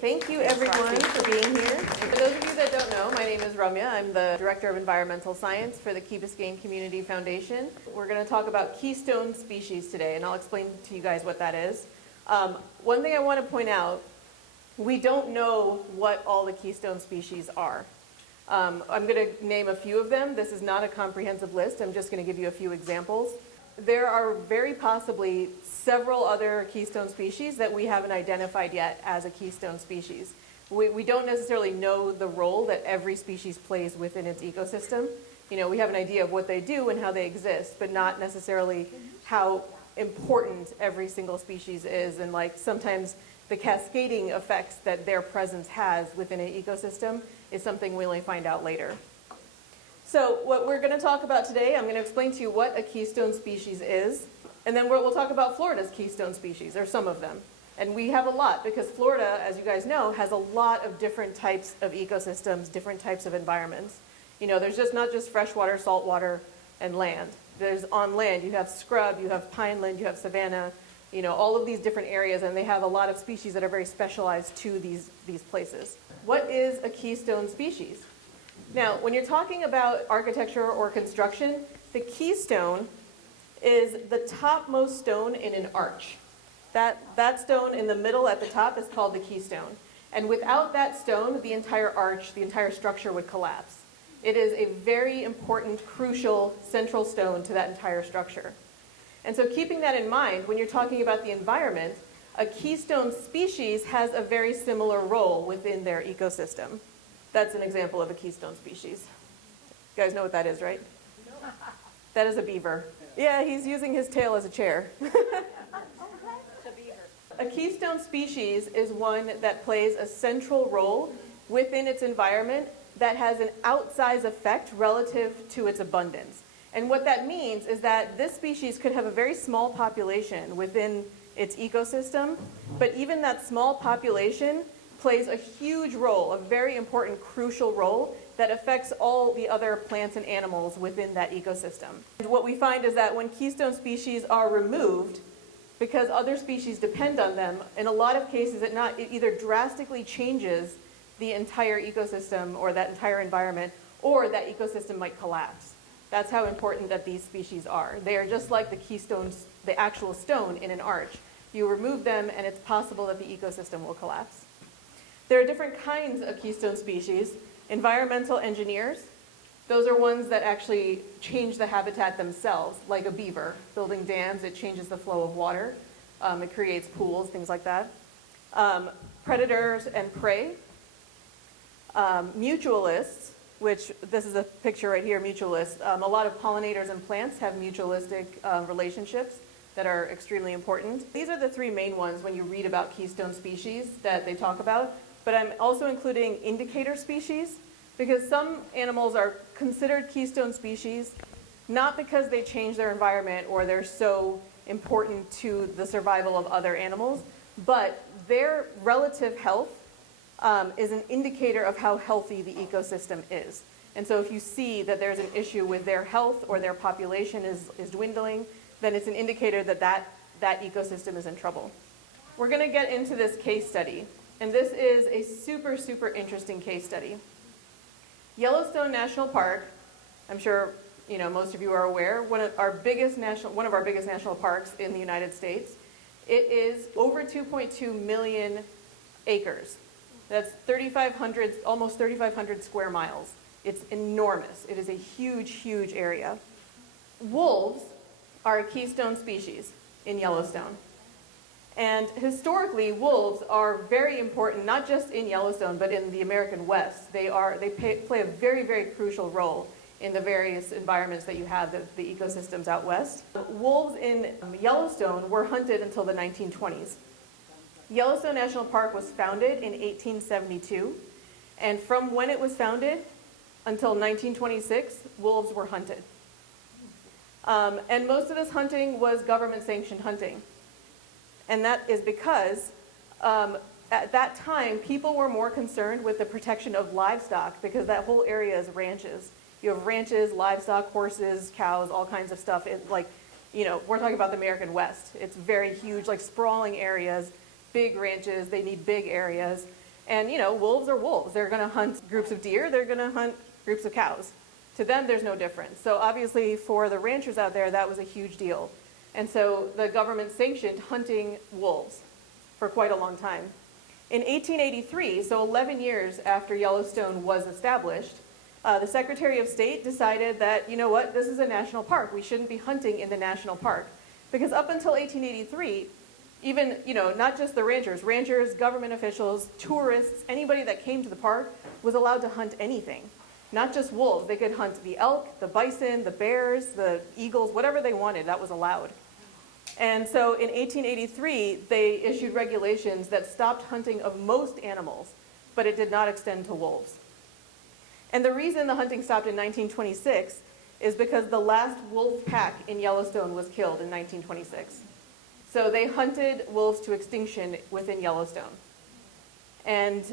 thank you everyone for being here. And for those of you that don't know, my name is Rumya. I'm the Director of Environmental Science for the Key Biscayne Community Foundation. We're going to talk about Keystone species today, and I'll explain to you guys what that is. One thing I want to point out, we don't know what all the Keystone species are. I'm going to name a few of them. This is not a comprehensive list. I'm just going to give you a few examples. There are very possibly several other keystone species that we haven't identified yet as a keystone species. We don't necessarily know the role that every species plays within its ecosystem. You know, we have an idea of what they do and how they exist, but not necessarily how important every single species is, and like sometimes the cascading effects that their presence has within an ecosystem is something we only find out later. So what we're going to talk about today, I'm going to explain to you what a keystone species is, and then we'll talk about Florida's keystone species, or some of them. And we have a lot, because Florida, as you guys know, has a lot of different types of ecosystems, different types of environments. You know, there's just not just freshwater, saltwater, and land. There's on land, you have scrub, you have pineland, you have savanna, you know, all of these different areas, and they have a lot of species that are very specialized to these places. What is a keystone species? Now, when you're talking about architecture or construction, the keystone is the topmost stone in an arch. That stone in the middle at the top is called the keystone. And without that stone, the entire arch, the entire structure would collapse. It is a very important, crucial, central stone to that entire structure. And so keeping that in mind, when you're talking about the environment, a keystone species has a very similar role within their ecosystem. That's an example of a keystone species. You guys know what that is, right? That is a beaver. Yeah, he's using his tail as a chair. A keystone species is one that plays a central role within its environment that has an outsized effect relative to its abundance. And what that means is that this species could have a very small population within its ecosystem, but even that small population plays a huge role, a very important, crucial role that affects all the other plants and animals within that ecosystem. And what we find is that when keystone species are removed, because other species depend on them, in a lot of cases it either drastically changes the entire ecosystem or that entire environment, or that ecosystem might collapse. That's how important that these species are. They are just like the keystones, the actual stone in an arch. You remove them and it's possible that the ecosystem will collapse. There are different kinds of keystone species. Environmental engineers, those are ones that actually change the habitat themselves, like a beaver. Building dams, it changes the flow of water. It creates pools, things like that. Predators and prey. Mutualists, which this is a picture right here, mutualists. A lot of pollinators and plants have mutualistic relationships that are extremely important. These are the three main ones when you read about keystone species that they talk about. But I'm also including indicator species, because some animals are considered keystone species not because they change their environment or they're so important to the survival of other animals, but their relative health is an indicator of how healthy the ecosystem is. And so if you see that there's an issue with their health or their population is dwindling, then it's an indicator that that ecosystem is in trouble. We're going to get into this case study. And this is a super, super interesting case study. Yellowstone National Park, I'm sure you know most of you are aware, one of our biggest national parks in the United States. It is over 2.2 million acres. That's almost 3,500 square miles. It's enormous. It is a huge, huge area. Wolves are a keystone species in Yellowstone. And historically, wolves are very important, not just in Yellowstone, but in the American West. They play a very, very crucial role in the various environments that you have, the ecosystems out west. Wolves in Yellowstone were hunted until the 1920s. Yellowstone National Park was founded in 1872, and from when it was founded until 1926, wolves were hunted. And most of this hunting was government-sanctioned hunting. And that is because at that time, people were more concerned with the protection of livestock, because that whole area is ranches. You have ranches, livestock, horses, cows, all kinds of stuff. We're talking about the American West. It's very huge, like sprawling areas, big ranches. They need big areas. And, wolves are wolves. They're going to hunt groups of deer. They're going to hunt groups of cows. To them, there's no difference. So obviously, for the ranchers out there, that was a huge deal. And so the government sanctioned hunting wolves for quite a long time. In 1883, so 11 years after Yellowstone was established, the Secretary of State decided that, this is a national park. We shouldn't be hunting in the national park. Because up until 1883, even, not just the ranchers, government officials, tourists, anybody that came to the park was allowed to hunt anything. Not just wolves. They could hunt the elk, the bison, the bears, the eagles, whatever they wanted, that was allowed. And so in 1883, they issued regulations that stopped hunting of most animals, but it did not extend to wolves. And the reason the hunting stopped in 1926 is because the last wolf pack in Yellowstone was killed in 1926. So they hunted wolves to extinction within Yellowstone. And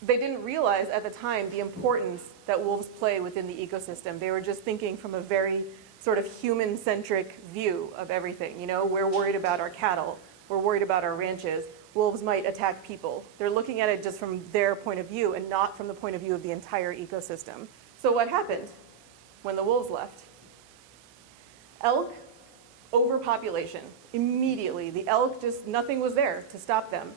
they didn't realize at the time the importance that wolves play within the ecosystem. They were just thinking from a very sort of human-centric view of everything. We're worried about our cattle. We're worried about our ranches. Wolves might attack people. They're looking at it just from their point of view and not from the point of view of the entire ecosystem. So what happened when the wolves left? Elk overpopulation. Immediately, the elk nothing was there to stop them.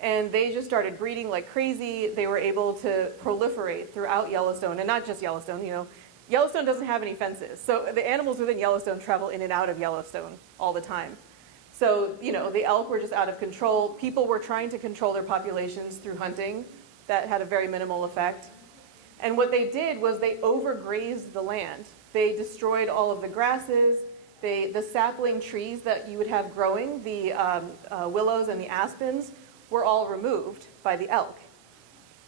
And they just started breeding like crazy. They were able to proliferate throughout Yellowstone, and not just Yellowstone. Yellowstone doesn't have any fences. So the animals within Yellowstone travel in and out of Yellowstone all the time. So, the elk were just out of control. People were trying to control their populations through hunting. That had a very minimal effect. And what they did was they overgrazed the land. They destroyed all of the grasses. The sapling trees that you would have growing, the willows and the aspens, were all removed by the elk.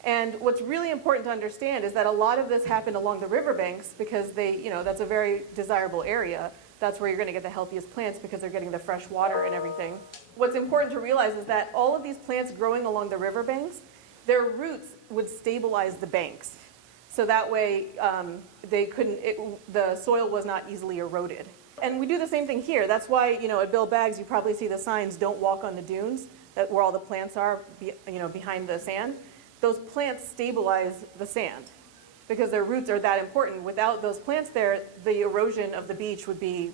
And what's really important to understand is that a lot of this happened along the riverbanks because that's a very desirable area. That's where you're going to get the healthiest plants because they're getting the fresh water and everything. What's important to realize is that all of these plants growing along the riverbanks, their roots would stabilize the banks. So that way the soil was not easily eroded. And we do the same thing here. That's why, at Bill Baggs, you probably see the signs, "Don't walk on the dunes," where all the plants are, behind the sand. Those plants stabilize the sand because their roots are that important. Without those plants there, the erosion of the beach would be,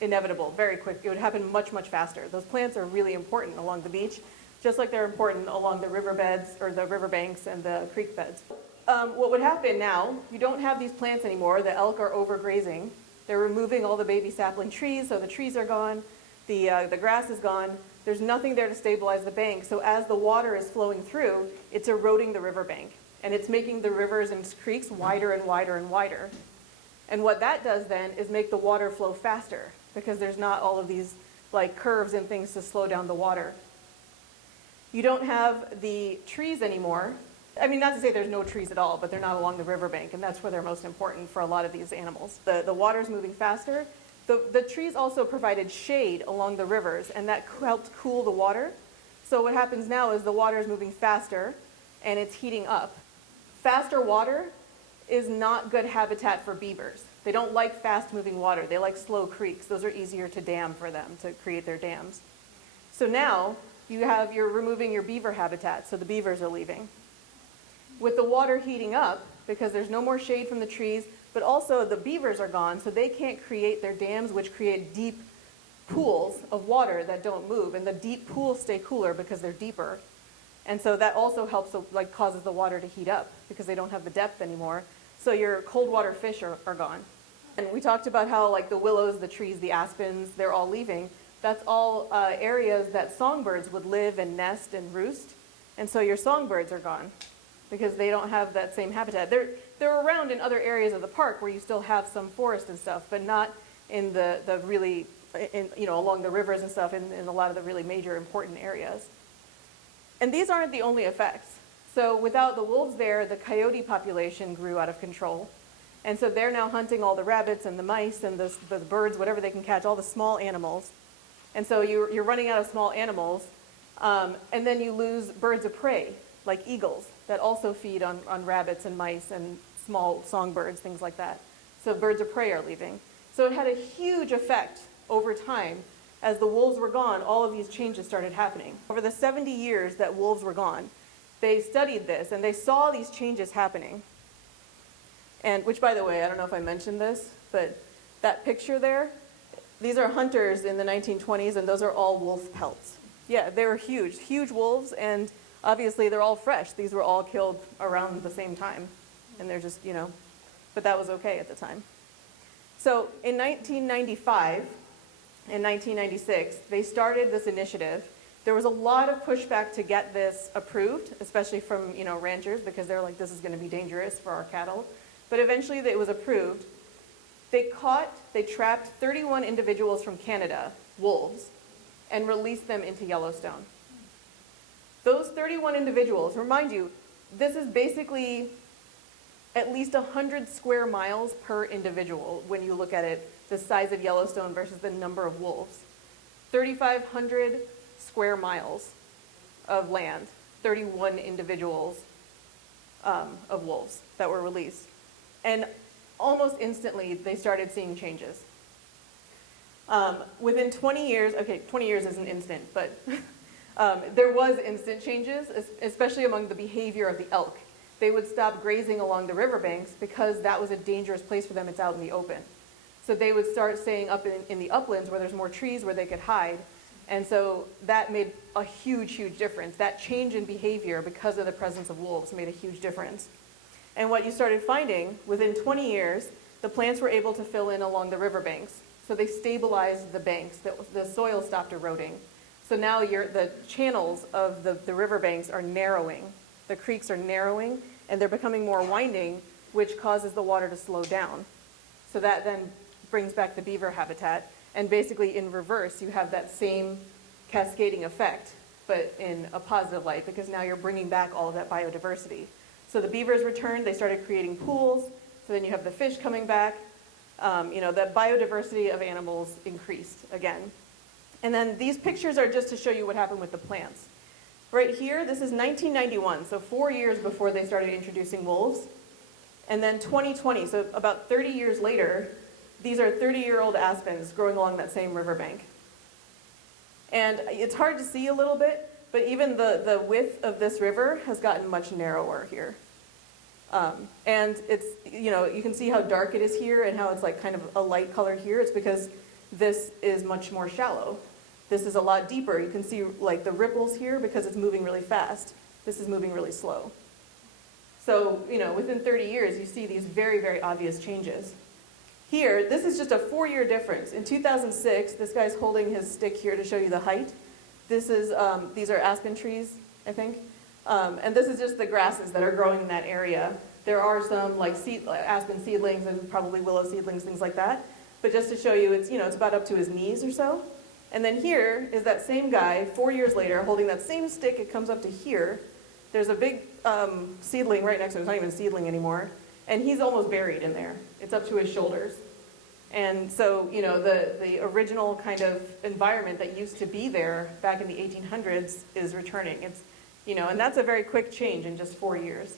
inevitable, very quick. It would happen much, much faster. Those plants are really important along the beach, just like they're important along the riverbeds or the riverbanks and the creek beds. What would happen now, you don't have these plants anymore. The elk are overgrazing. They're removing all the baby sapling trees, so the trees are gone. The grass is gone. There's nothing there to stabilize the bank. So as the water is flowing through, it's eroding the riverbank. And it's making the rivers and creeks wider and wider and wider. And what that does then is make the water flow faster because there's not all of these curves and things to slow down the water. You don't have the trees anymore. I mean, not to say there's no trees at all, but they're not along the riverbank, and that's where they're most important for a lot of these animals. The water's moving faster. The trees also provided shade along the rivers, and that helped cool the water. So what happens now is the water is moving faster, and it's heating up. Faster water is not good habitat for beavers. They don't like fast-moving water. They like slow creeks. Those are easier to dam for them, to create their dams. So now you're removing your beaver habitat, so the beavers are leaving. With the water heating up, because there's no more shade from the trees, but also the beavers are gone, so they can't create their dams, which create deep pools of water that don't move. And the deep pools stay cooler because they're deeper. And so that also helps, causes the water to heat up because they don't have the depth anymore. So your cold water fish are gone. And we talked about how the willows, the trees, the aspens, they're all leaving. That's all areas that songbirds would live and nest and roost. And so your songbirds are gone because they don't have that same habitat. They're around in other areas of the park where you still have some forest and stuff, but not in the really, along the rivers and stuff in a lot of the really major important areas. And these aren't the only effects. So without the wolves there, the coyote population grew out of control. And so they're now hunting all the rabbits and the mice and the birds, whatever they can catch, all the small animals. And so you're running out of small animals. And then you lose birds of prey, like eagles, that also feed on rabbits and mice and small songbirds, things like that. So birds of prey are leaving. So it had a huge effect over time as the wolves were gone, all of these changes started happening. Over the 70 years that wolves were gone, they studied this and they saw these changes happening. And which, by the way, I don't know if I mentioned this, but that picture there, these are hunters in the 1920s, and those are all wolf pelts. Yeah, they were huge, huge wolves, and obviously they're all fresh. These were all killed around the same time, and they're just, but that was okay at the time. So in 1995 and 1996, they started this initiative. There was a lot of pushback to get this approved, especially from ranchers, because they're like, this is going to be dangerous for our cattle. But eventually it was approved. They trapped 31 individuals from Canada, wolves, and released them into Yellowstone. Those 31 individuals, remind you, this is basically at least 100 square miles per individual when you look at it, the size of Yellowstone versus the number of wolves. 3,500 square miles of land, 31 individuals of wolves that were released. And almost instantly, they started seeing changes. Within 20 years, okay, 20 years isn't instant, but there was instant changes, especially among the behavior of the elk. They would stop grazing along the riverbanks because that was a dangerous place for them. It's out in the open. So they would start staying up in the uplands where there's more trees where they could hide. And so that made a huge, huge difference. That change in behavior because of the presence of wolves made a huge difference. And what you started finding, within 20 years, the plants were able to fill in along the riverbanks. So they stabilized the banks, the soil stopped eroding. So now the channels of the riverbanks are narrowing. The creeks are narrowing, and they're becoming more winding, which causes the water to slow down. So that then brings back the beaver habitat. And basically in reverse, you have that same cascading effect, but in a positive light, because now you're bringing back all of that biodiversity. So the beavers returned, they started creating pools, so then you have the fish coming back. That biodiversity of animals increased again. And then these pictures are just to show you what happened with the plants. Right here, this is 1991, so 4 years before they started introducing wolves. And then 2020, so about 30 years later, these are 30-year-old aspens growing along that same riverbank. And it's hard to see a little bit, but even the width of this river has gotten much narrower here. And it's, you can see how dark it is here and how it's like kind of a light color here. It's because this is much more shallow. This is a lot deeper. You can see like the ripples here because it's moving really fast. This is moving really slow. So, within 30 years, you see these very, very obvious changes. Here, this is just a 4-year difference. In 2006, this guy's holding his stick here to show you the height. This is, these are aspen trees, I think. And this is just the grasses that are growing in that area. There are some like aspen seedlings and probably willow seedlings, things like that. But just to show you, it's, it's about up to his knees or so. And then here is that same guy, 4 years later, holding that same stick. It comes up to here. There's a big seedling right next to him. It's not even a seedling anymore. And he's almost buried in there. It's up to his shoulders. And so, the original kind of environment that used to be there back in the 1800s is returning. It's, and that's a very quick change in just 4 years.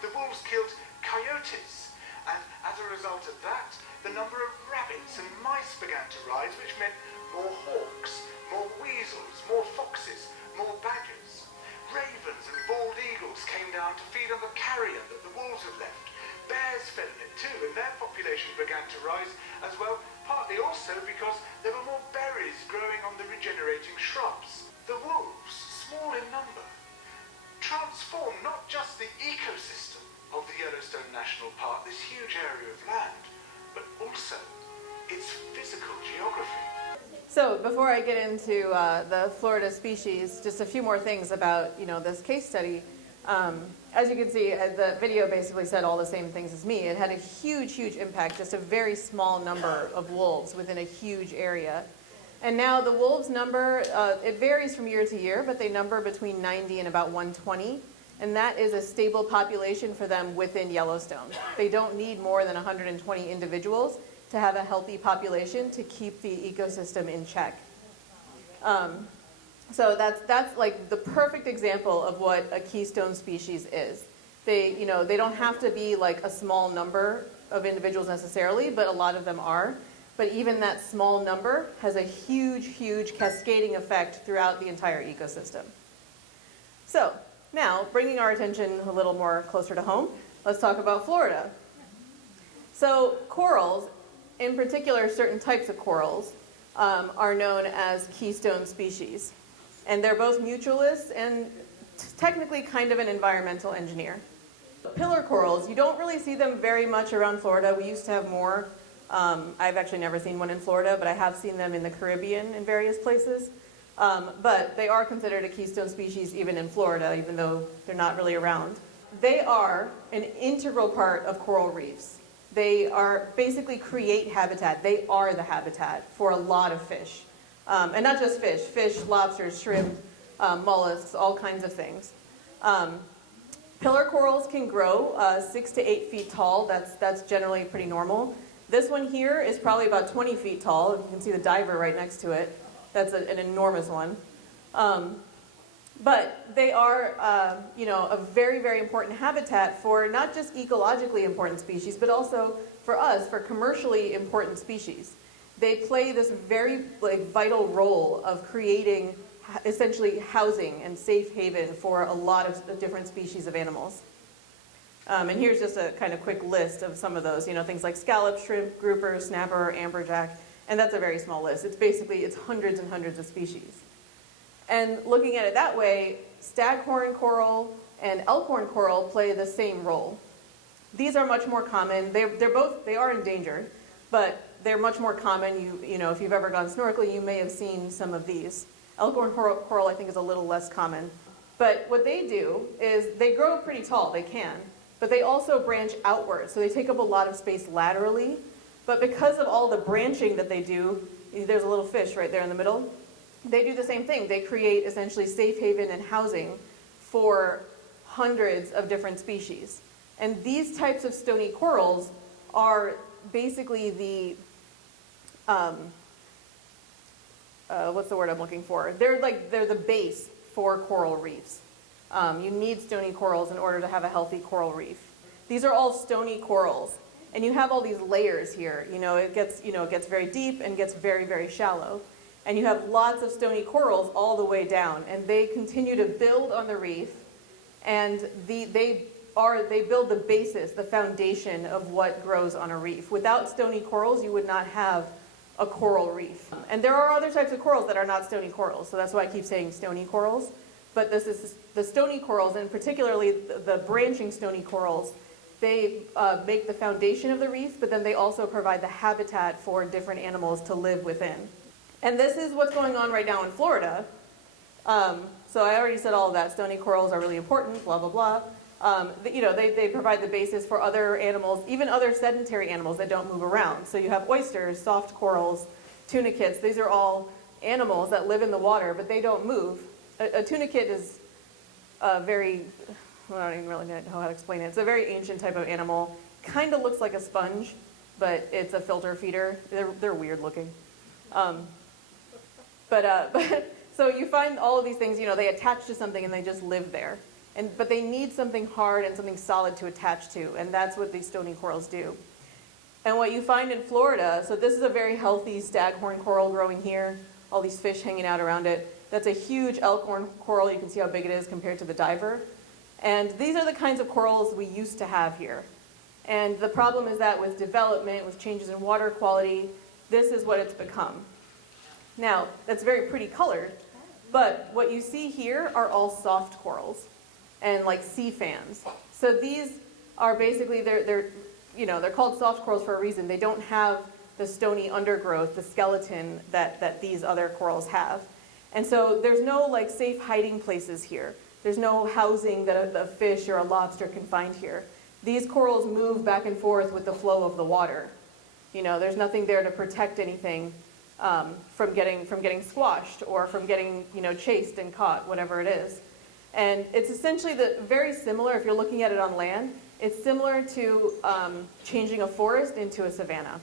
The wolves killed coyotes, and as a result of that, the number of rabbits and mice began to rise, which meant more hawks, more weasels, more foxes, more badgers. Ravens and bald eagles came down to feed on the carrion that the wolves had left. Bears fed on it too, and their population began to rise as well, partly also because there were more berries growing on the regenerating shrubs. The wolves, small in number, transformed not just the ecosystem of the Yellowstone National Park, this huge area of land, but also its physical geography. So before I get into the Florida species, just a few more things about this case study. As you can see, the video basically said all the same things as me. It had a huge, huge impact, just a very small number of wolves within a huge area. And now the wolves number, it varies from year to year, but they number between 90 and about 120. And that is a stable population for them within Yellowstone. They don't need more than 120 individuals to have a healthy population to keep the ecosystem in check. So that's like the perfect example of what a keystone species is. They don't have to be like a small number of individuals necessarily, but a lot of them are. but even that small number has a huge, huge cascading effect throughout the entire ecosystem. So now, bringing our attention a little more closer to home, let's talk about Florida. So corals, in particular certain types of corals, are known as keystone species. And they're both mutualists and technically kind of an environmental engineer. Pillar corals, you don't really see them very much around Florida. We used to have more. I've actually never seen one in Florida, but I have seen them in the Caribbean in various places. But they are considered a keystone species even in Florida, even though they're not really around. They are an integral part of coral reefs. They are basically create habitat. They are the habitat for a lot of fish. And not just fish, lobsters, shrimp, mollusks, all kinds of things. Pillar corals can grow 6 to 8 feet tall. That's generally pretty normal. This one here is probably about 20 feet tall. You can see the diver right next to it. That's an enormous one. But they are, a very, very important habitat for not just ecologically important species, but also for us, for commercially important species. They play this very vital role of creating essentially housing and safe haven for a lot of different species of animals. And here's just a kind of quick list of some of those, things like scallop, shrimp, grouper, snapper, amberjack, and that's a very small list. It's hundreds and hundreds of species. And looking at it that way, staghorn coral and elkhorn coral play the same role. These are much more common. They are endangered, but they're much more common. If you've ever gone snorkeling, you may have seen some of these. Elkhorn coral, I think, is a little less common. But what they do is they grow pretty tall, they can, but they also branch outwards. So they take up a lot of space laterally. But because of all the branching that they do, there's a little fish right there in the middle, they do the same thing. They create essentially safe haven and housing for hundreds of different species. And these types of stony corals are basically the, what's the word I'm looking for? They're the base for coral reefs. You need stony corals in order to have a healthy coral reef. These are all stony corals. And you have all these layers here. It gets very deep and gets very, very shallow. And you have lots of stony corals all the way down, and they continue to build on the reef, and they build the basis, the foundation of what grows on a reef. Without stony corals, you would not have a coral reef. And there are other types of corals that are not stony corals, so that's why I keep saying stony corals. But this is the stony corals, and particularly the branching stony corals. They make the foundation of the reef, but then they also provide the habitat for different animals to live within. And this is what's going on right now in Florida. So I already said all of that. Stony corals are really important, blah, blah, blah. They provide the basis for other animals, even other sedentary animals that don't move around. So you have oysters, soft corals, tunicates. These are all animals that live in the water, but they don't move. A tunicate is a very, I don't even really know how to explain it. It's a very ancient type of animal. Kind of looks like a sponge, but it's a filter feeder. They're weird looking. So you find all of these things, they attach to something and they just live there. But they need something hard and something solid to attach to, and that's what these stony corals do. And what you find in Florida, so this is a very healthy staghorn coral growing here, all these fish hanging out around it. That's a huge elkhorn coral. You can see how big it is compared to the diver. And these are the kinds of corals we used to have here. And the problem is that with development, with changes in water quality, this is what it's become. Now, that's very pretty colored, but what you see here are all soft corals and like sea fans. So these are basically, they're called soft corals for a reason. They don't have the stony undergrowth, the skeleton that these other corals have. And so there's no safe hiding places here. There's no housing that a fish or a lobster can find here. These corals move back and forth with the flow of the water. There's nothing there to protect anything from getting squashed or from getting chased and caught, whatever it is. And it's essentially very similar, if you're looking at it on land, it's similar to changing a forest into a savanna.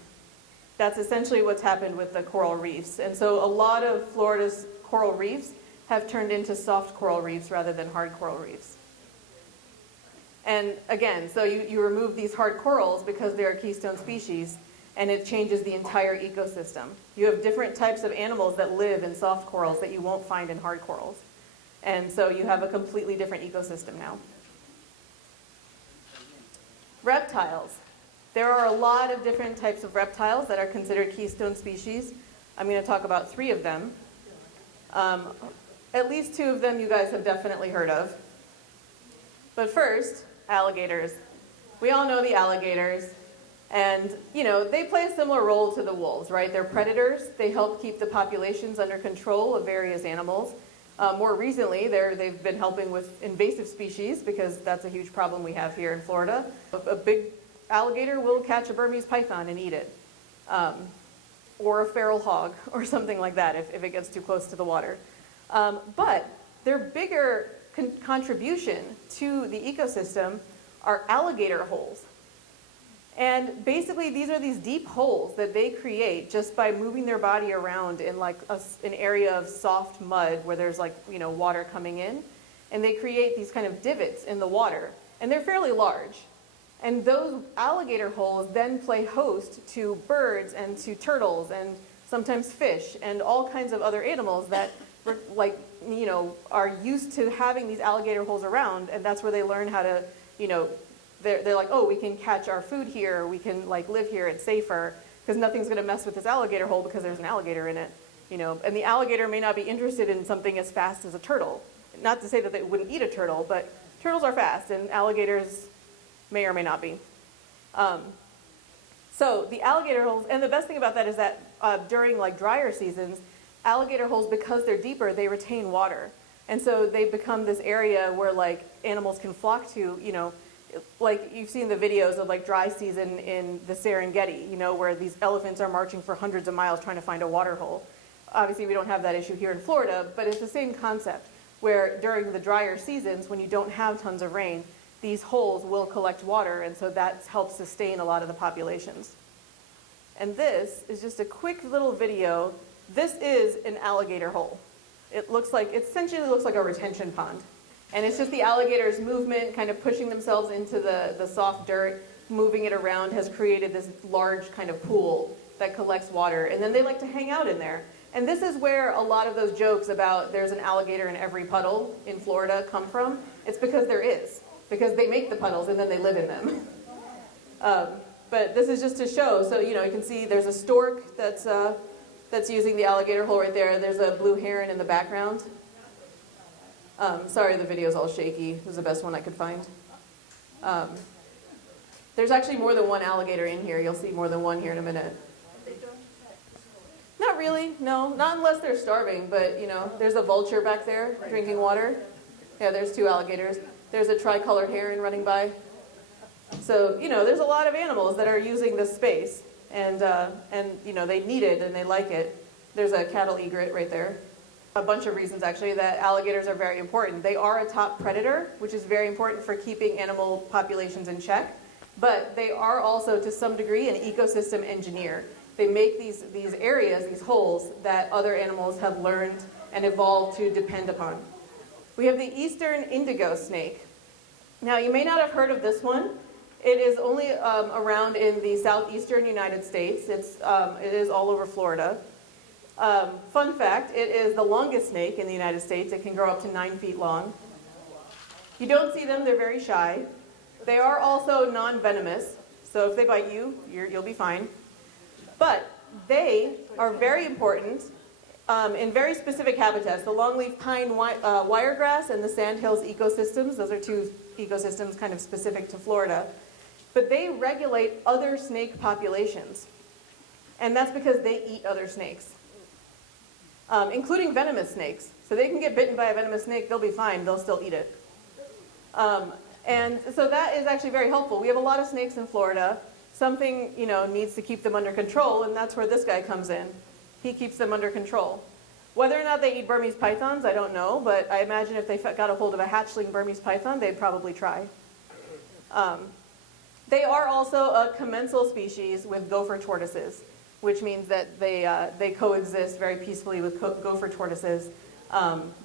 That's essentially what's happened with the coral reefs. And so a lot of Florida's coral reefs have turned into soft coral reefs rather than hard coral reefs. And again, so you remove these hard corals because they're a keystone species, and it changes the entire ecosystem. You have different types of animals that live in soft corals that you won't find in hard corals. And so you have a completely different ecosystem now. Reptiles. There are a lot of different types of reptiles that are considered keystone species. I'm going to talk about 3 of them. At least 2 of them you guys have definitely heard of. But first, alligators. We all know the alligators. And, you know, they play a similar role to the wolves, right? They're predators. They help keep the populations under control of various animals. More recently, they've been helping with invasive species because that's a huge problem we have here in Florida. A big alligator will catch a Burmese python and eat it. Or a feral hog or something like that if it gets too close to the water. But their bigger contribution to the ecosystem are alligator holes. And basically, these are these deep holes that they create just by moving their body around in like an area of soft mud where there's like, you know, water coming in. And they create these kind of divots in the water. And they're fairly large. And those alligator holes then play host to birds and to turtles and sometimes fish and all kinds of other animals that, like, you know, are used to having these alligator holes around. And that's where they learn how to, you know, they're like, oh, we can catch our food here, we can like live here, it's safer, because nothing's going to mess with this alligator hole because there's an alligator in it, you know. And the alligator may not be interested in something as fast as a turtle. Not to say that they wouldn't eat a turtle, but turtles are fast, and alligators may or may not be. So the alligator holes, and the best thing about that is that during like drier seasons, alligator holes, because they're deeper, they retain water. And so they become this area where like animals can flock to, you know, like you've seen the videos of like dry season in the Serengeti, you know, where these elephants are marching for hundreds of miles trying to find a water hole. Obviously we don't have that issue here in Florida, but it's the same concept where during the drier seasons when you don't have tons of rain, these holes will collect water, and so that helps sustain a lot of the populations. And this is just a quick little video. This is an alligator hole. It essentially looks like a retention pond. And it's just the alligators' movement, kind of pushing themselves into the soft dirt, moving it around, has created this large kind of pool that collects water. And then they like to hang out in there. And this is where a lot of those jokes about there's an alligator in every puddle in Florida come from. It's because there is. Because they make the puddles and then they live in them. But this is just to show. So, you know, you can see there's a stork that's using the alligator hole right there. There's a blue heron in the background. Sorry, the video's all shaky. It was the best one I could find. There's actually more than one alligator in here. You'll see more than one here in a minute. Not really, no. Not unless they're starving, but, you know, there's a vulture back there drinking water. Yeah, there's 2 alligators. There's a tricolored heron running by. So, you know, there's a lot of animals that are using this space. And you know, they need it and they like it. There's a cattle egret right there. A bunch of reasons, actually, that alligators are very important. They are a top predator, which is very important for keeping animal populations in check. But they are also, to some degree, an ecosystem engineer. They make these areas, these holes, that other animals have learned and evolved to depend upon. We have the eastern indigo snake. Now, you may not have heard of this one. It is only around in the southeastern United States. It is all over Florida. Fun fact, it is the longest snake in the United States. It can grow up to 9 feet long. You don't see them, they're very shy. They are also non-venomous, so if they bite you, you'll be fine. But they are very important in very specific habitats. The longleaf pine wiregrass and the sandhills ecosystems, those are 2 ecosystems kind of specific to Florida. But they regulate other snake populations. And that's because they eat other snakes. Including venomous snakes. So they can get bitten by a venomous snake, they'll be fine, they'll still eat it. And so that is actually very helpful. We have a lot of snakes in Florida. Something, you know, needs to keep them under control, and that's where this guy comes in. He keeps them under control. Whether or not they eat Burmese pythons, I don't know, but I imagine if they got a hold of a hatchling Burmese python, they'd probably try. They are also a commensal species with gopher tortoises, which means that they coexist very peacefully with gopher tortoises.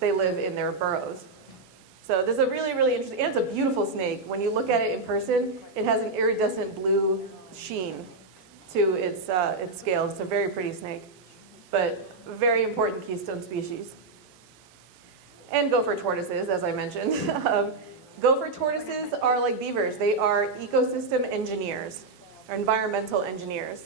They live in their burrows. So this is a really, really interesting, and it's a beautiful snake. When you look at it in person, it has an iridescent blue sheen. to its scales. It's a very pretty snake, but very important keystone species. And gopher tortoises, as I mentioned. Gopher tortoises are like beavers. They are ecosystem engineers, or environmental engineers.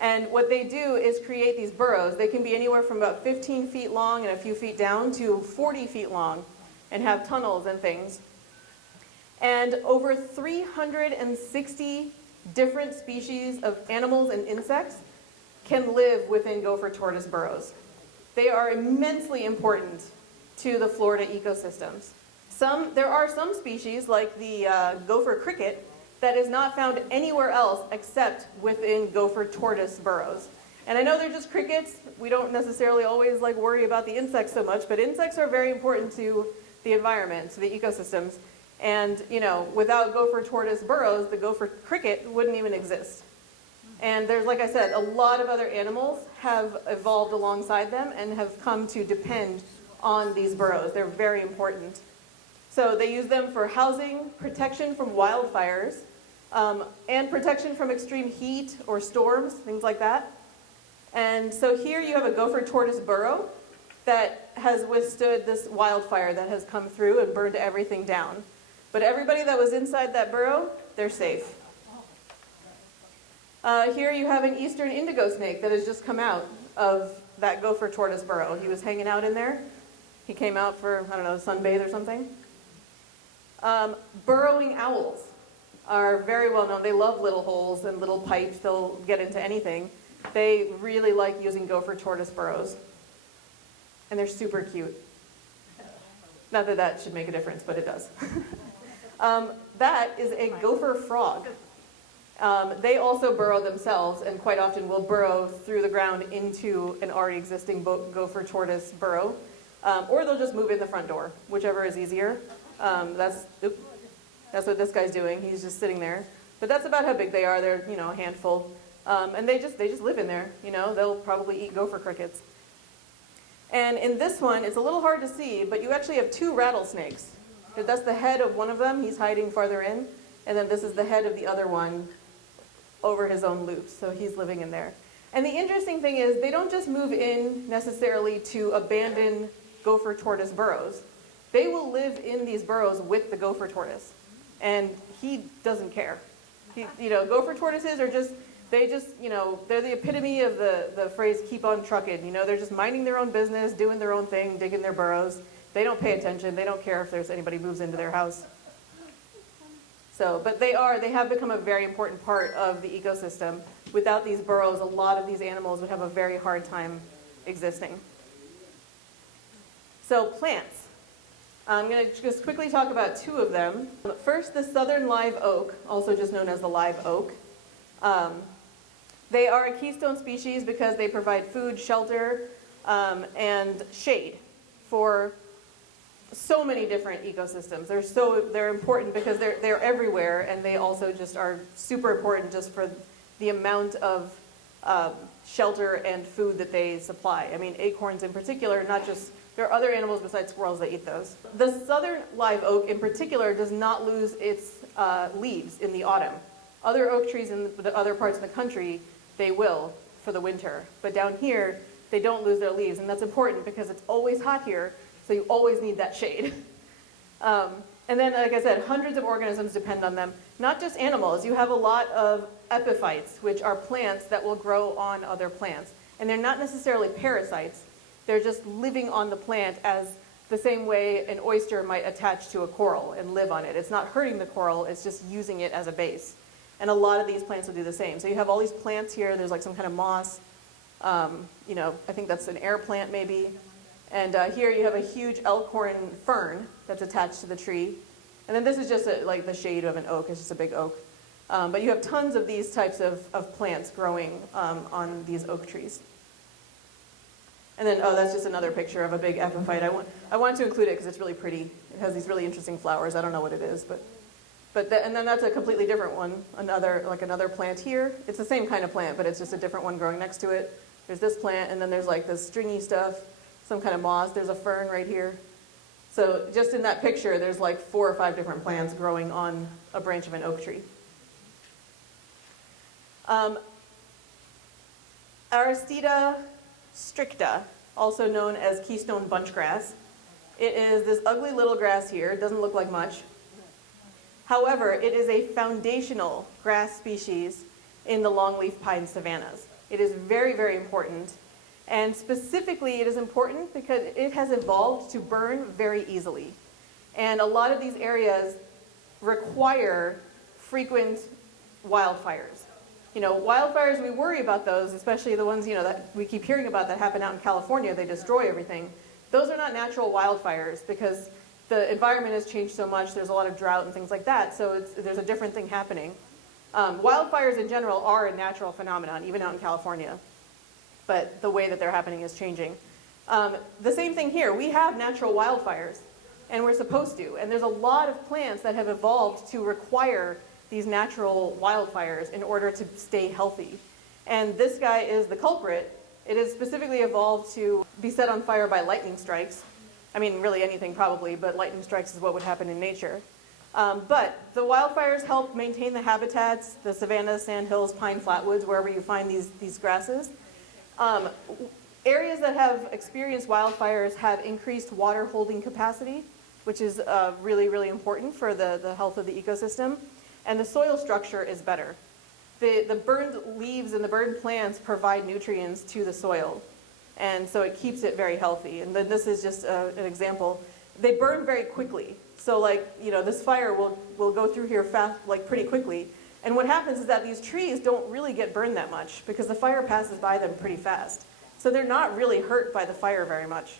And what they do is create these burrows. They can be anywhere from about 15 feet long and a few feet down to 40 feet long and have tunnels and things. And over 360 different species of animals and insects can live within gopher tortoise burrows. They are immensely important to the Florida ecosystems. There are some species, like the gopher cricket, that is not found anywhere else except within gopher tortoise burrows. And I know they're just crickets. We don't necessarily always worry about the insects so much, but insects are very important to the environment, to the ecosystems. And without gopher tortoise burrows, the gopher cricket wouldn't even exist. And there's, like I said, a lot of other animals have evolved alongside them and have come to depend on these burrows. They're very important. So they use them for housing, protection from wildfires, and protection from extreme heat or storms, things like that. And so here you have a gopher tortoise burrow that has withstood this wildfire that has come through and burned everything down. But everybody that was inside that burrow, they're safe. Here you have an eastern indigo snake that has just come out of that gopher tortoise burrow. He was hanging out in there. He came out for, I don't know, sunbathe or something. Burrowing owls are very well known. They love little holes and little pipes. They'll get into anything. They really like using gopher tortoise burrows. And they're super cute. Not that that should make a difference, but it does. That is a gopher frog. They also burrow themselves and quite often will burrow through the ground into an already existing gopher tortoise burrow. Or they'll just move in the front door, whichever is easier. That's what this guy's doing. He's just sitting there. But that's about how big they are. They're, a handful. And they just live in there. They'll probably eat gopher crickets. And in this one, it's a little hard to see, but you actually have two rattlesnakes. That's the head of one of them. He's hiding farther in. And then this is the head of the other one over his own loops. So he's living in there. And the interesting thing is they don't just move in necessarily to abandon gopher tortoise burrows. They will live in these burrows with the gopher tortoise. And he doesn't care. Gopher tortoises are they're the epitome of the phrase keep on trucking. They're just minding their own business, doing their own thing, digging their burrows. They don't pay attention. They don't care if there's anybody moves into their house. But they have become a very important part of the ecosystem. Without these burrows, a lot of these animals would have a very hard time existing. So plants. I'm going to just quickly talk about two of them. First, the southern live oak, also just known as the live oak. They are a keystone species because they provide food, shelter, and shade for so many different ecosystems. They're important because they're everywhere, and they also just are super important just for the amount of shelter and food that they supply. I mean, acorns in particular, there are other animals besides squirrels that eat those. The southern live oak in particular does not lose its leaves in the autumn. Other oak trees in the other parts of the country, they will for the winter. But down here, they don't lose their leaves, and that's important because it's always hot here, so you always need that shade. And then, like I said, hundreds of organisms depend on them. Not just animals. You have a lot of epiphytes, which are plants that will grow on other plants. And they're not necessarily parasites. They're just living on the plant as the same way an oyster might attach to a coral and live on it. It's not hurting the coral, it's just using it as a base. And a lot of these plants will do the same. So you have all these plants here. There's some kind of moss. I think that's an air plant maybe. And here you have a huge elkhorn fern that's attached to the tree. And then this is just like the shade of an oak. It's just a big oak. But you have tons of these types of plants growing on these oak trees. And then, that's just another picture of a big epiphyte. I want to include it because it's really pretty. It has these really interesting flowers. I don't know what it is, and then that's a completely different one. Another plant here. It's the same kind of plant, but it's just a different one growing next to it. There's this plant, and then there's this stringy stuff, some kind of moss. There's a fern right here. So just in that picture, there's 4 or 5 different plants growing on a branch of an oak tree. Aristida stricta, also known as Keystone bunchgrass. It is this ugly little grass here. It doesn't look like much. However, it is a foundational grass species in the longleaf pine savannas. It is very, very important. And specifically, it is important because it has evolved to burn very easily. And a lot of these areas require frequent wildfires. Wildfires, we worry about those, especially the ones, that we keep hearing about that happen out in California. They destroy everything. Those are not natural wildfires because the environment has changed so much. There's a lot of drought and things like that, so there's a different thing happening. Wildfires in general are a natural phenomenon, even out in California, but the way that they're happening is changing. The same thing here. We have natural wildfires, and we're supposed to, and there's a lot of plants that have evolved to require these natural wildfires in order to stay healthy. And this guy is the culprit. It is specifically evolved to be set on fire by lightning strikes. I mean, really anything probably, but lightning strikes is what would happen in nature. But the wildfires help maintain the habitats, the savannas, sandhills, pine flatwoods, wherever you find these grasses. Areas that have experienced wildfires have increased water holding capacity, which is really, really important for the health of the ecosystem. And the soil structure is better. The burned leaves and the burned plants provide nutrients to the soil. And so it keeps it very healthy. And then this is just an example. They burn very quickly. So this fire will go through here fast, pretty quickly. And what happens is that these trees don't really get burned that much because the fire passes by them pretty fast. So they're not really hurt by the fire very much.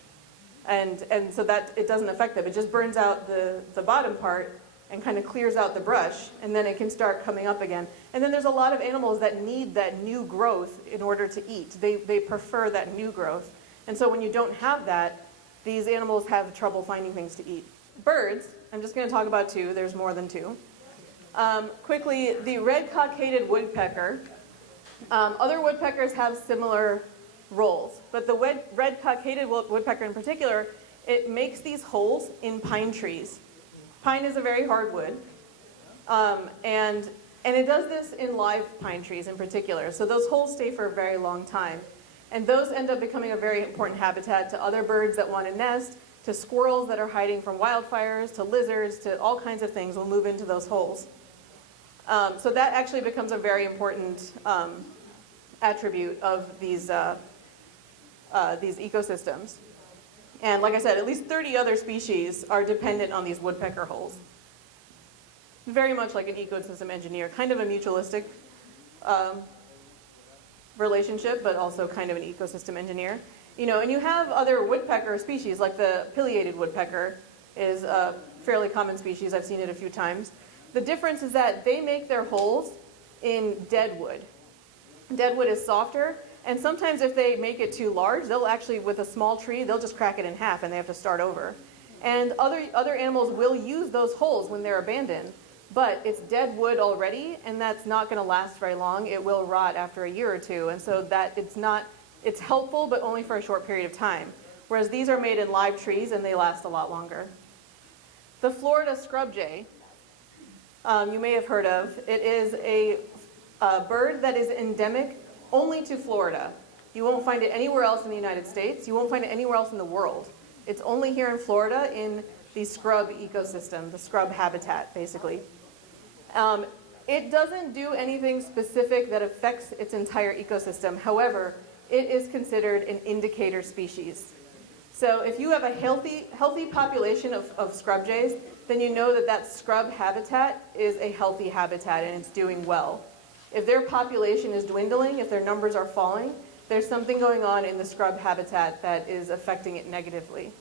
And so that it doesn't affect them. It just burns out the bottom part and kind of clears out the brush, and then it can start coming up again. And then there's a lot of animals that need that new growth in order to eat. They prefer that new growth. And so when you don't have that, these animals have trouble finding things to eat. Birds, I'm just going to talk about two. There's more than two. Quickly, the red-cockaded woodpecker. Other woodpeckers have similar roles, but the red-cockaded woodpecker in particular, it makes these holes in pine trees. Pine is a very hard wood, and it does this in live pine trees in particular. So those holes stay for a very long time. And those end up becoming a very important habitat to other birds that want to nest, to squirrels that are hiding from wildfires, to lizards, to all kinds of things will move into those holes. So that actually becomes a very important attribute of these ecosystems. And like I said, at least 30 other species are dependent on these woodpecker holes. Very much like an ecosystem engineer, kind of a mutualistic relationship, but also kind of an ecosystem engineer. And you have other woodpecker species, like the pileated woodpecker is a fairly common species. I've seen it a few times. The difference is that they make their holes in dead wood. Dead wood is softer. And sometimes if they make it too large, they'll actually, with a small tree, they'll just crack it in half and they have to start over. And other animals will use those holes when they're abandoned, but it's dead wood already, and that's not going to last very long. It will rot after a year or two, and so that it's helpful, but only for a short period of time. Whereas these are made in live trees and they last a lot longer. The Florida scrub jay, you may have heard of. It is a bird that is endemic only to Florida. You won't find it anywhere else in the United States. You won't find it anywhere else in the world. It's only here in Florida in the scrub ecosystem, the scrub habitat, basically. It doesn't do anything specific that affects its entire ecosystem. However, it is considered an indicator species. So if you have a healthy population of scrub jays, then you know that scrub habitat is a healthy habitat and it's doing well. If their population is dwindling, if their numbers are falling, there's something going on in the scrub habitat that is affecting it negatively.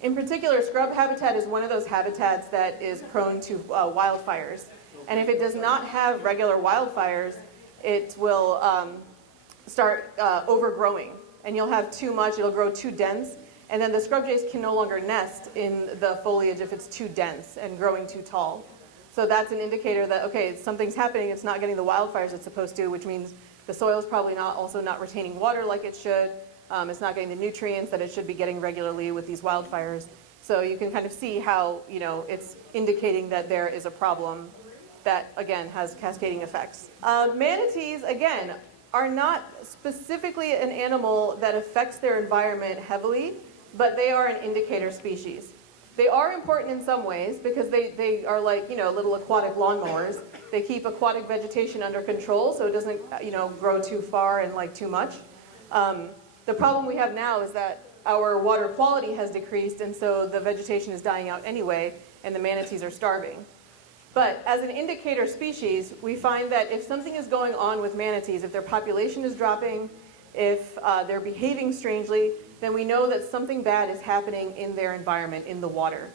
In particular, scrub habitat is one of those habitats that is prone to wildfires. And if it does not have regular wildfires, it will start overgrowing. And you'll have too much, it'll grow too dense. And then the scrub jays can no longer nest in the foliage if it's too dense and growing too tall. So that's an indicator that, okay, something's happening, it's not getting the wildfires it's supposed to, which means the soil is probably also not retaining water like it should. It's not getting the nutrients that it should be getting regularly with these wildfires. So you can kind of see how, it's indicating that there is a problem that, again, has cascading effects. Manatees, again, are not specifically an animal that affects their environment heavily, but they are an indicator species. They are important in some ways because they are like, little aquatic lawnmowers. They keep aquatic vegetation under control so it doesn't, grow too far and like too much. The problem we have now is that our water quality has decreased, and so the vegetation is dying out anyway, and the manatees are starving. But as an indicator species, we find that if something is going on with manatees, if their population is dropping, if they're behaving strangely, then we know that something bad is happening in their environment, in the water.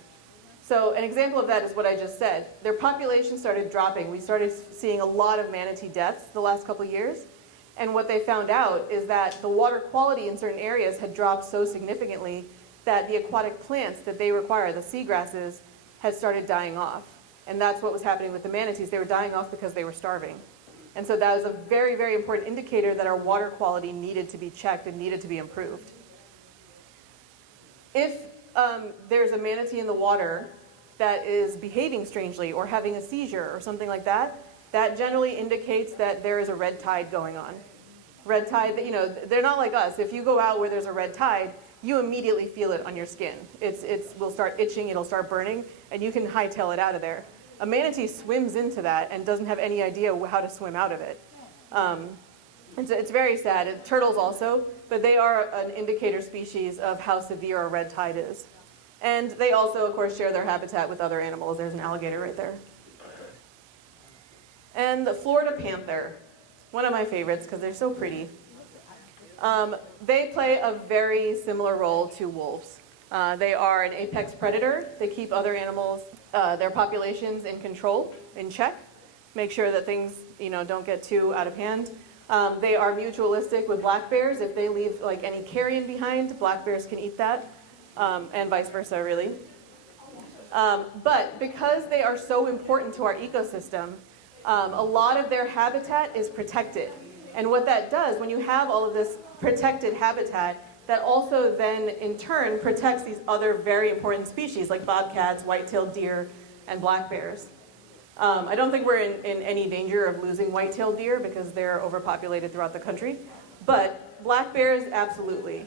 So an example of that is what I just said. Their population started dropping. We started seeing a lot of manatee deaths the last couple of years. And what they found out is that the water quality in certain areas had dropped so significantly that the aquatic plants that they require, the seagrasses, had started dying off. And that's what was happening with the manatees. They were dying off because they were starving. And so that was a very, very important indicator that our water quality needed to be checked and needed to be improved. If there's a manatee in the water that is behaving strangely or having a seizure or something like that, that generally indicates that there is a red tide going on. Red tide, they're not like us. If you go out where there's a red tide, you immediately feel it on your skin. It will start itching, it'll start burning, and you can hightail it out of there. A manatee swims into that and doesn't have any idea how to swim out of it. It's very sad. And turtles also, but they are an indicator species of how severe a red tide is. And they also, of course, share their habitat with other animals. There's an alligator right there. And the Florida panther, one of my favorites because they're so pretty. They play a very similar role to wolves. They are an apex predator. They keep other animals, their populations in control, in check, make sure that things don't get too out of hand. They are mutualistic with black bears. If they leave like any carrion behind, black bears can eat that, and vice versa, really. But because they are so important to our ecosystem, a lot of their habitat is protected. And what that does, when you have all of this protected habitat, that also then in turn protects these other very important species like bobcats, white-tailed deer, and black bears. I don't think we're in any danger of losing white-tailed deer because they're overpopulated throughout the country. But black bears, absolutely.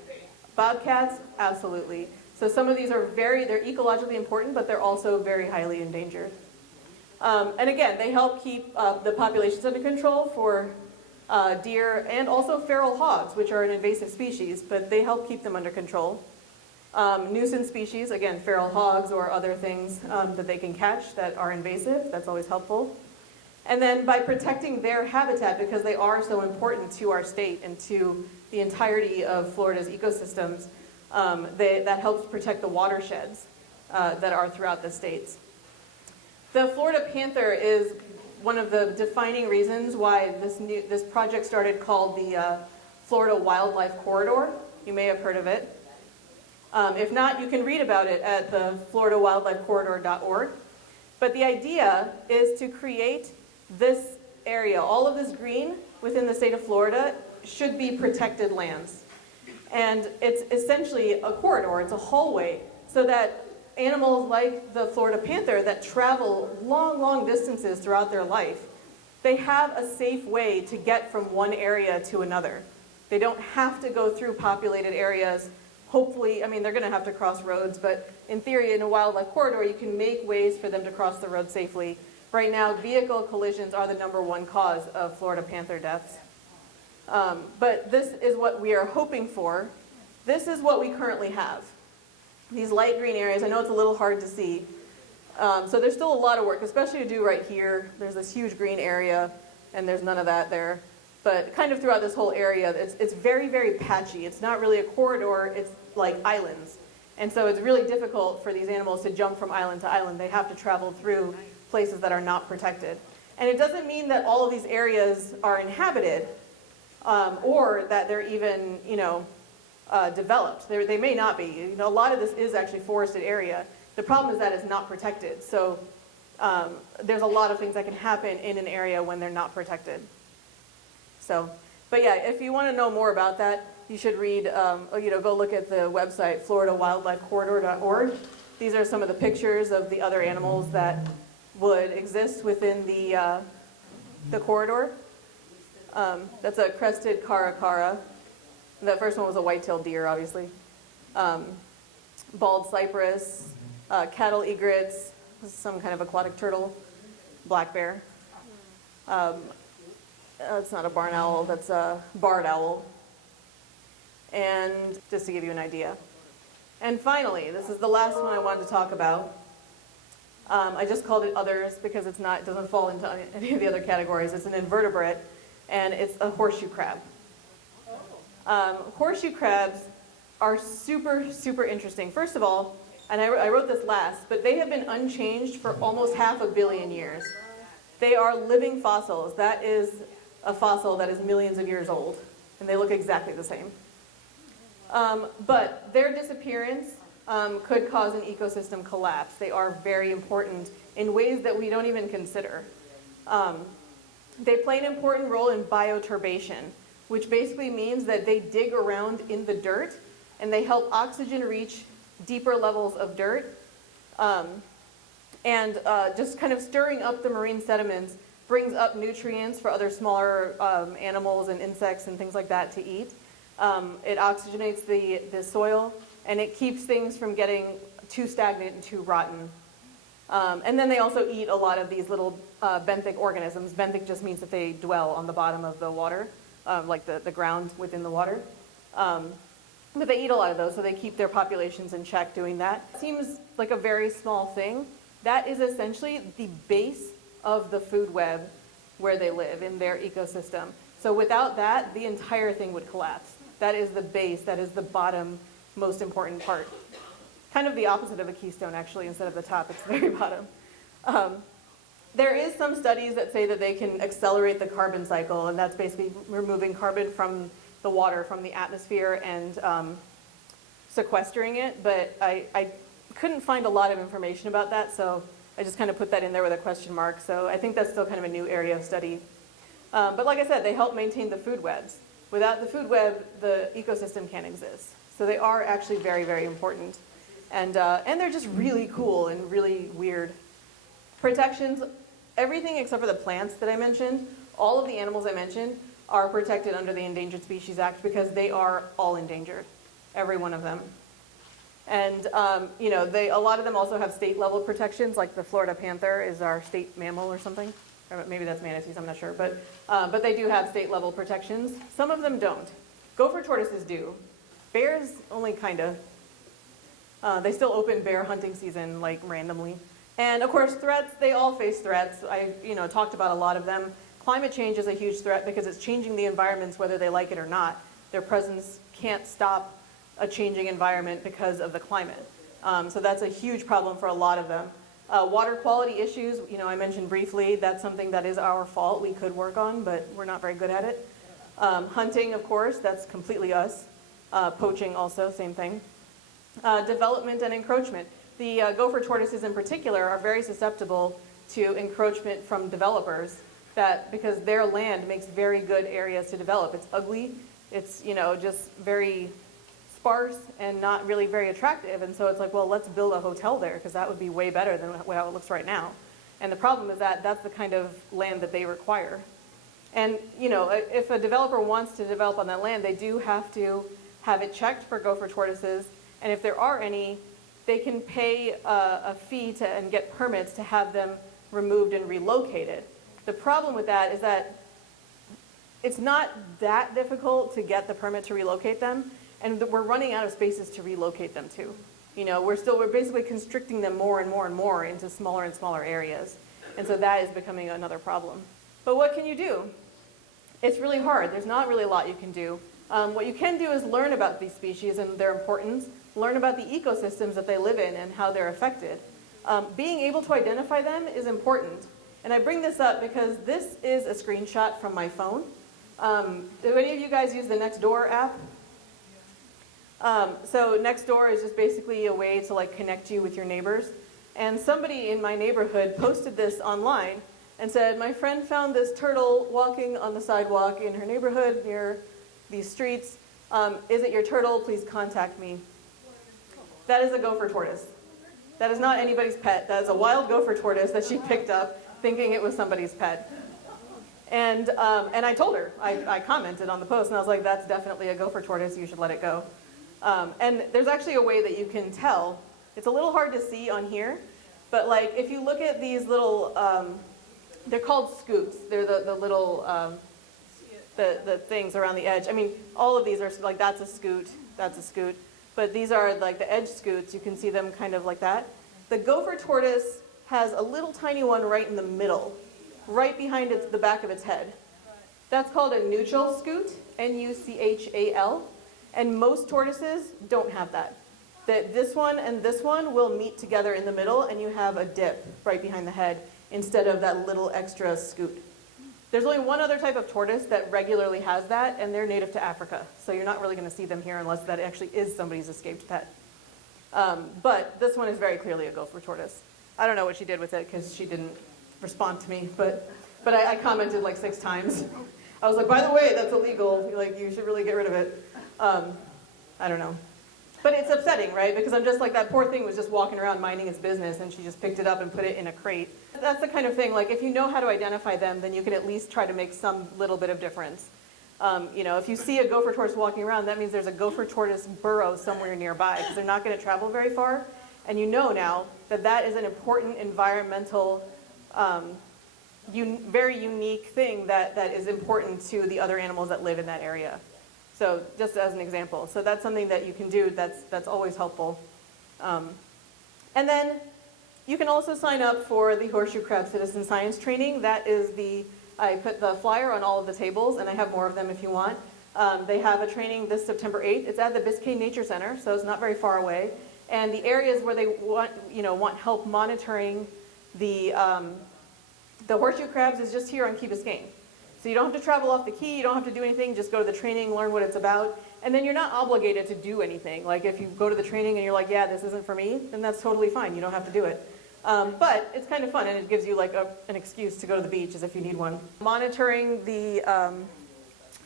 Bobcats, absolutely. So some of these are they're ecologically important, but they're also very highly endangered. And again, they help keep the populations under control for deer and also feral hogs, which are an invasive species, but they help keep them under control. Nuisance species, again, feral hogs or other things that they can catch that are invasive, that's always helpful. And then by protecting their habitat, because they are so important to our state and to the entirety of Florida's ecosystems, that helps protect the watersheds that are throughout the states. The Florida panther is one of the defining reasons why this project started called the Florida Wildlife Corridor. You may have heard of it. If not, you can read about it at the floridawildlifecorridor.org. But the idea is to create this area, all of this green within the state of Florida should be protected lands. And it's essentially a corridor, it's a hallway, so that animals like the Florida panther that travel long, long distances throughout their life, they have a safe way to get from one area to another. They don't have to go through populated areas. Hopefully, they're going to have to cross roads, but in theory, in a wildlife corridor, you can make ways for them to cross the road safely. Right now, vehicle collisions are the #1 cause of Florida panther deaths. But this is what we are hoping for. This is what we currently have. These light green areas, I know it's a little hard to see. So there's still a lot of work, especially to do right here. There's this huge green area, and there's none of that there. But kind of throughout this whole area, it's very, very patchy. It's not really a corridor, it's like islands. And so it's really difficult for these animals to jump from island to island. They have to travel through places that are not protected. And it doesn't mean that all of these areas are inhabited, or that they're even, developed. They may not be. A lot of this is actually forested area. The problem is that it's not protected. So there's a lot of things that can happen in an area when they're not protected. But yeah, if you want to know more about that, you should read, go look at the website, floridawildlifecorridor.org. These are some of the pictures of the other animals that would exist within the corridor. That's a crested caracara. That first one was a white-tailed deer, obviously. Bald cypress, cattle egrets, some kind of aquatic turtle, black bear. That's not a barn owl, that's a barred owl. And just to give you an idea. And finally, this is the last one I wanted to talk about. I just called it others because it doesn't fall into any of the other categories. It's an invertebrate, and it's a horseshoe crab. Horseshoe crabs are super, super interesting. First of all, and I wrote this last, but they have been unchanged for almost 500 million years. They are living fossils. That is a fossil that is millions of years old, and they look exactly the same. But their disappearance could cause an ecosystem collapse. They are very important in ways that we don't even consider. They play an important role in bioturbation, which basically means that they dig around in the dirt and they help oxygen reach deeper levels of dirt. Just kind of stirring up the marine sediments brings up nutrients for other smaller animals and insects and things like that to eat. It oxygenates the soil, and it keeps things from getting too stagnant and too rotten. And then they also eat a lot of these little benthic organisms. Benthic just means that they dwell on the bottom of the water, like the ground within the water. But they eat a lot of those, so they keep their populations in check doing that. It seems like a very small thing. That is essentially the base of the food web where they live in their ecosystem. So without that, the entire thing would collapse. That is the base, that is the bottom most important part. Kind of the opposite of a keystone, actually. Instead of the top, it's the very bottom. There is some studies that say that they can accelerate the carbon cycle, and that's basically removing carbon from the water, from the atmosphere, and sequestering it. But I couldn't find a lot of information about that, so I just kind of put that in there with a question mark. So I think that's still kind of a new area of study. But like I said, they help maintain the food webs. Without the food web, the ecosystem can't exist. So they are actually very, very important. And they're just really cool and really weird. Protections, everything except for the plants that I mentioned, all of the animals I mentioned are protected under the Endangered Species Act because they are all endangered, every one of them. And a lot of them also have state level protections, like the Florida panther is our state mammal or something. Or maybe that's manatees, I'm not sure. But they do have state level protections. Some of them don't. Gopher tortoises do. Bears only kind of. They still open bear hunting season like randomly. And of course threats, they all face threats. I talked about a lot of them. Climate change is a huge threat because it's changing the environments whether they like it or not. Their presence can't stop a changing environment because of the climate. So that's a huge problem for a lot of them. Water quality issues, I mentioned briefly, that's something that is our fault. We could work on, but we're not very good at it. Hunting, of course, that's completely us. Poaching also, same thing. Development and encroachment. The gopher tortoises in particular are very susceptible to encroachment from developers because their land makes very good areas to develop. It's ugly, it's just very sparse and not really very attractive, and so it's like, well, let's build a hotel there because that would be way better than how it looks right now. And the problem is that that's the kind of land that they require. And if a developer wants to develop on that land, they do have to have it checked for gopher tortoises, and if there are any, they can pay a fee and get permits to have them removed and relocated. The problem with that is that it's not that difficult to get the permit to relocate them, and we're running out of spaces to relocate them to. We're basically constricting them more and more and more into smaller and smaller areas. And so that is becoming another problem. But what can you do? It's really hard. There's not really a lot you can do. What you can do is learn about these species and their importance, learn about the ecosystems that they live in and how they're affected. Being able to identify them is important. And I bring this up because this is a screenshot from my phone. Do any of you guys use the Nextdoor app? So Nextdoor is just basically a way to connect you with your neighbors. And somebody in my neighborhood posted this online and said, my friend found this turtle walking on the sidewalk in her neighborhood near these streets. Is it your turtle? Please contact me. That is a gopher tortoise. That is not anybody's pet. That is a wild gopher tortoise that she picked up thinking it was somebody's pet. And I told her, I commented on the post, and I was like, that's definitely a gopher tortoise, you should let it go. And there's actually a way that you can tell. It's a little hard to see on here, but like if you look at these little, they're called scoots. They're the little, the things around the edge. I mean, all of these are like, that's a scoot, that's a scoot. But these are like the edge scoots. You can see them kind of like that. The gopher tortoise has a little tiny one right in the middle, right behind the back of its head. That's called a nuchal scoot, N-U-C-H-A-L. And most tortoises don't have that. This one and this one will meet together in the middle, and you have a dip right behind the head instead of that little extra scoot. There's only one other type of tortoise that regularly has that, and they're native to Africa. So you're not really going to see them here unless that actually is somebody's escaped pet. But this one is very clearly a gopher tortoise. I don't know what she did with it because she didn't respond to me, but I commented like 6 times. I was like, by the way, that's illegal. Like, you should really get rid of it. I don't know. But it's upsetting, right? Because I'm just like, that poor thing was just walking around minding its business, and she just picked it up and put it in a crate. That's the kind of thing, like if you know how to identify them, then you can at least try to make some little bit of difference. You know, if you see a gopher tortoise walking around, that means there's a gopher tortoise burrow somewhere nearby, because they're not going to travel very far. And you know now that that is an important environmental, very unique thing that is important to the other animals that live in that area. So just as an example. So that's something that you can do that's always helpful. And then you can also sign up for the Horseshoe Crab Citizen Science Training. That is I put the flyer on all of the tables, and I have more of them if you want. They have a training this September 8th. It's at the Biscayne Nature Center, so it's not very far away. And the areas where they want help monitoring the horseshoe crabs is just here on Key Biscayne. So you don't have to travel off the key, you don't have to do anything, just go to the training, learn what it's about, and then you're not obligated to do anything. Like if you go to the training and you're like, yeah, this isn't for me, then that's totally fine, you don't have to do it. But it's kind of fun, and it gives you like an excuse to go to the beach as if you need one. Monitoring the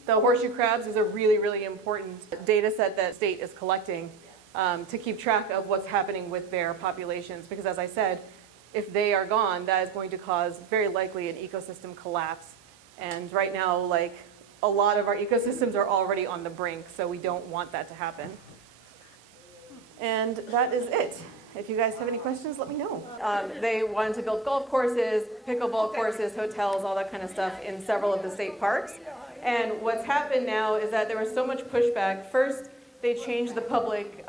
horseshoe crabs is a really, really important data set that state is collecting to keep track of what's happening with their populations, because as I said, if they are gone, that is going to cause very likely an ecosystem collapse. And right now, like, a lot of our ecosystems are already on the brink, so we don't want that to happen. And that is it. If you guys have any questions, let me know. They wanted to build golf courses, pickleball courses, hotels, all that kind of stuff in several of the state parks. And what's happened now is that there was so much pushback. First, they changed the public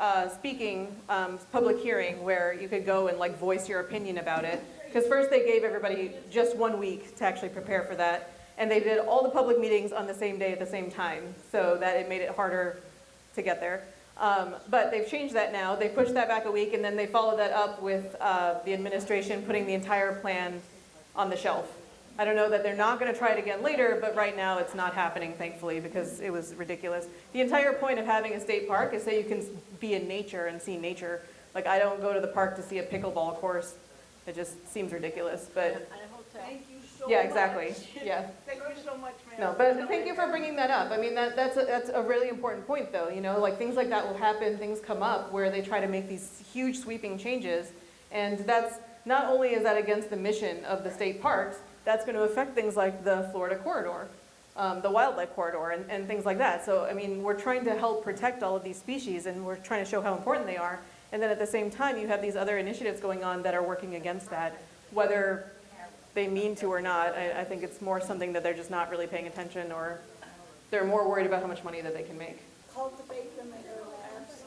public hearing where you could go and like voice your opinion about it. Because first they gave everybody just 1 week to actually prepare for that. And they did all the public meetings on the same day at the same time, so that it made it harder to get there. But they've changed that now. They pushed that back a week, and then they followed that up with the administration putting the entire plan on the shelf. I don't know that they're not going to try it again later, but right now it's not happening, thankfully, because it was ridiculous. The entire point of having a state park is so you can be in nature and see nature. Like, I don't go to the park to see a pickleball course. It just seems ridiculous, but... Thank you so yeah, much. exactly. Yeah. Thank you so much, ma'am. No, but thank you for bringing that up. I mean, that's a really important point, though. You know, like things like that will happen, things come up where they try to make these huge sweeping changes, and that's not only is that against the mission of the state parks, that's going to affect things like the Florida corridor, the wildlife corridor, and things like that. So, I mean, we're trying to help protect all of these species, and we're trying to show how important they are. And then at the same time, you have these other initiatives going on that are working against that, whether they mean to or not. I think it's more something that they're just not really paying attention, or they're more worried about how much money that they can make. Cultivate them in their labs.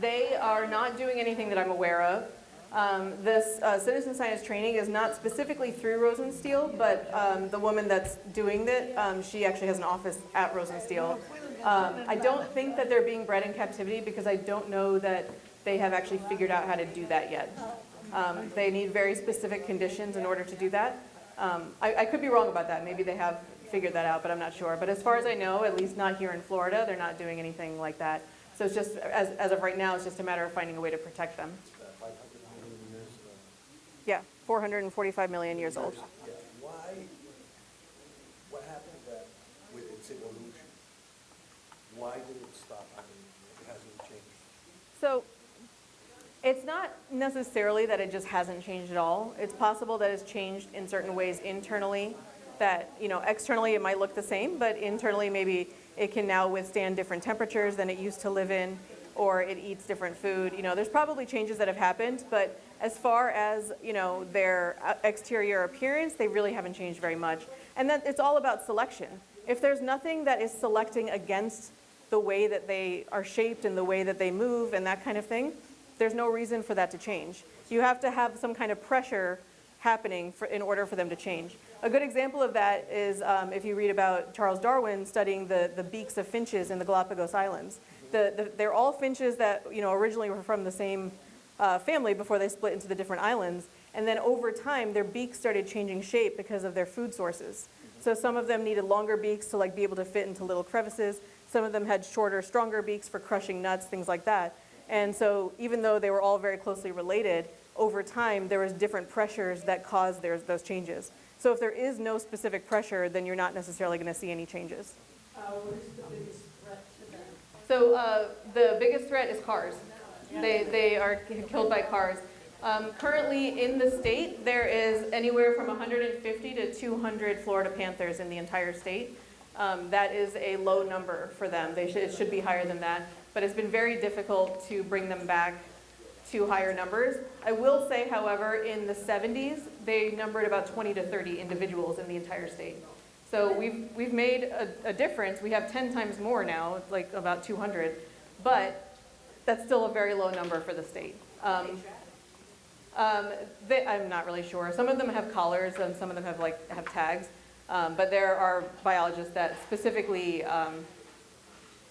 They are not doing anything that I'm aware of. This citizen science training is not specifically through Rosenstiel, but the woman that's doing it, she actually has an office at Rosenstiel. I don't think that they're being bred in captivity because I don't know that they have actually figured out how to do that yet. They need very specific conditions in order to do that. I could be wrong about that. Maybe they have figured that out, but I'm not sure. But as far as I know, at least not here in Florida, they're not doing anything like that. So it's just, as of right now, it's just a matter of finding a way to protect them. 500 million years ago. Yeah, 445 million years old. Yeah. What happened to that with its evolution? Why did it stop? I mean, it hasn't changed. So it's not necessarily that it just hasn't changed at all. It's possible that it's changed in certain ways internally. that, externally it might look the same, but internally maybe it can now withstand different temperatures than it used to live in, or it eats different food. There's probably changes that have happened, but as far as, their exterior appearance, they really haven't changed very much. And that it's all about selection. If there's nothing that is selecting against the way that they are shaped and the way that they move and that kind of thing, there's no reason for that to change. You have to have some kind of pressure happening in order for them to change. A good example of that is if you read about Charles Darwin studying the beaks of finches in the Galapagos Islands. They're all finches that originally were from the same family before they split into the different islands. And then over time, their beaks started changing shape because of their food sources. So some of them needed longer beaks to be able to fit into little crevices. Some of them had shorter, stronger beaks for crushing nuts, things like that. And so even though they were all very closely related, over time there was different pressures that caused those changes. So if there is no specific pressure, then you're not necessarily going to see any changes. What is the biggest threat to them? So the biggest threat is cars. They are killed by cars. Currently in the state, there is anywhere from 150 to 200 Florida panthers in the entire state. That is a low number for them. It should be higher than that, but it's been very difficult to bring them back to higher numbers. I will say, however, in the 70s, they numbered about 20 to 30 individuals in the entire state. So we've made a difference. We have 10 times more now, like about 200, but that's still a very low number for the state. I'm not really sure. Some of them have collars and some of them have tags, but there are biologists that specifically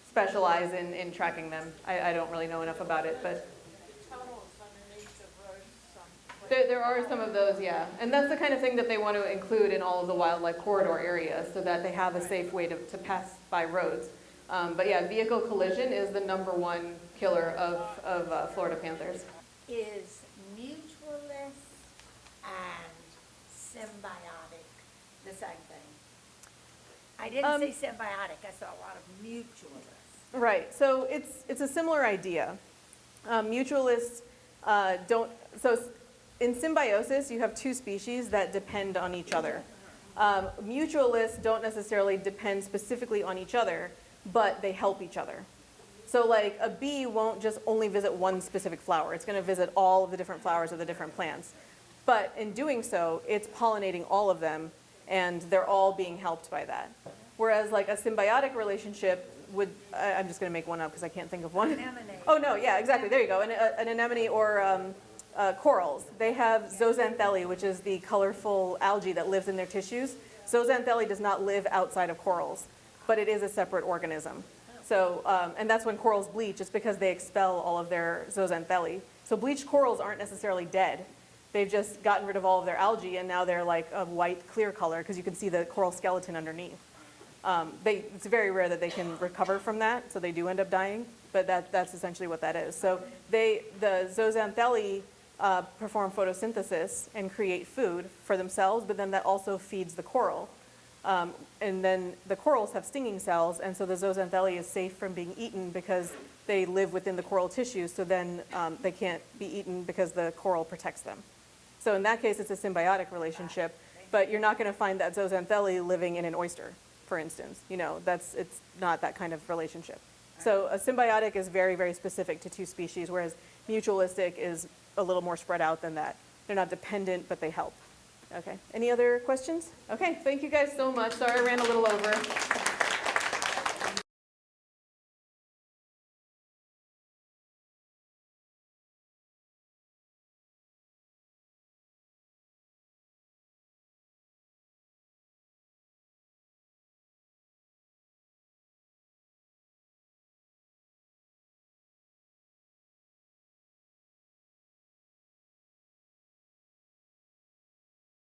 specialize in tracking them. I don't really know enough about it, but Tunnels underneath the road someplace. there are some of those, yeah. And that's the kind of thing that they want to include in all of the wildlife corridor areas so that they have a safe way to pass by roads. But yeah, vehicle collision is the #1 killer of Florida panthers. Is mutualist and symbiotic the same thing? I didn't say symbiotic, I saw a lot of mutualists. Right, so it's a similar idea. Mutualists don't, so in symbiosis you have two species that depend on each other. Mutualists don't necessarily depend specifically on each other, but they help each other. So like a bee won't just only visit one specific flower, it's going to visit all of the different flowers of the different plants. But in doing so, it's pollinating all of them, and they're all being helped by that. Whereas like a symbiotic relationship would, I'm just going to make one up because I can't think of one. Anemone. Oh no, yeah, exactly, there you go. An anemone or corals, they have zooxanthellae, which is the colorful algae that lives in their tissues. Zooxanthellae does not live outside of corals, but it is a separate organism. So, and that's when corals bleach, it's because they expel all of their zooxanthellae. So bleached corals aren't necessarily dead. They've just gotten rid of all of their algae, and now they're like a white, clear color, because you can see the coral skeleton underneath. It's very rare that they can recover from that, so they do end up dying, but that's essentially what that is. So the zooxanthellae perform photosynthesis and create food for themselves, but then that also feeds the coral. And then the corals have stinging cells, and so the zooxanthellae is safe from being eaten because they live within the coral tissue, so then they can't be eaten because the coral protects them. So in that case, it's a symbiotic relationship, but you're not going to find that zooxanthellae living in an oyster, for instance. It's not that kind of relationship. So a symbiotic is very, very specific to two species, whereas mutualistic is a little more spread out than that. They're not dependent, but they help. Okay, any other questions? Okay, thank you guys so much. Sorry I ran a little over.